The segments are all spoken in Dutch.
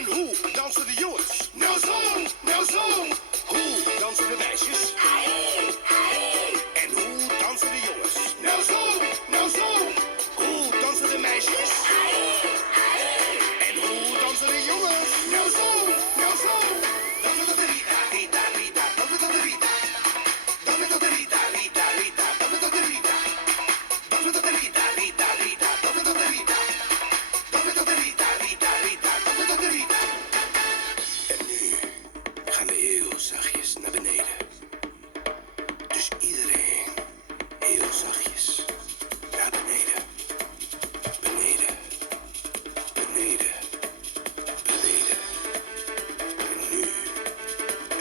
En hoe dansen de jongens? Nou zo, nou zo. Hoe dansen de meisjes? Ai, ai. En hoe dansen de jongens? Nou zo, nou zo. Hoe dansen de meisjes? Ai, ai. En hoe dansen de jongens? Nou zo, nou zo. Dansen tot de Rita, Rita, Rita. Dansen tot de Rita. Dansen tot de Rita, Rita, Rita. Dansen tot de Rita. Dansen tot de Rita, Rita, Rita. Dansen tot de Rita. Dansen tot de Rita, Rita, Rita. Dansen tot de Rita. En nu gaan we heel zachtjes naar beneden. Dus iedereen heel zachtjes naar beneden. Beneden. Beneden. Beneden.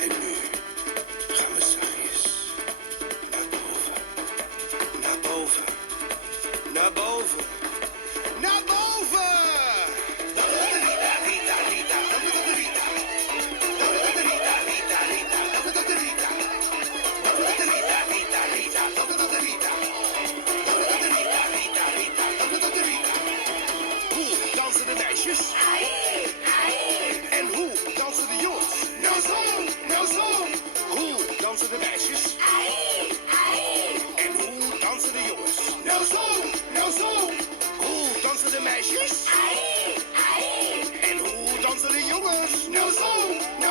En nu gaan we zachtjes naar boven. Naar boven. Naar boven. Naar boven! Dat is de Rita, Rita, Rita. Dat is de Rita. Dat is de Rita, Rita, Rita. Dat is de Rita. Dat is de Rita, Rita, Rita. Dat is de Rita. Dat is de Rita, Rita, Rita. Dat is de Rita. Hoe dansen de meisjes? Ai, ai. En hoe dansen de jongens? Nou zo, nou zo. Hoe dansen de meisjes? Ai, ai. En hoe dansen de jongens? Nou zo, nou zo. Hoe dansen de meisjes? Ai, ai. En hoe dansen de jongens? Nou zo, nou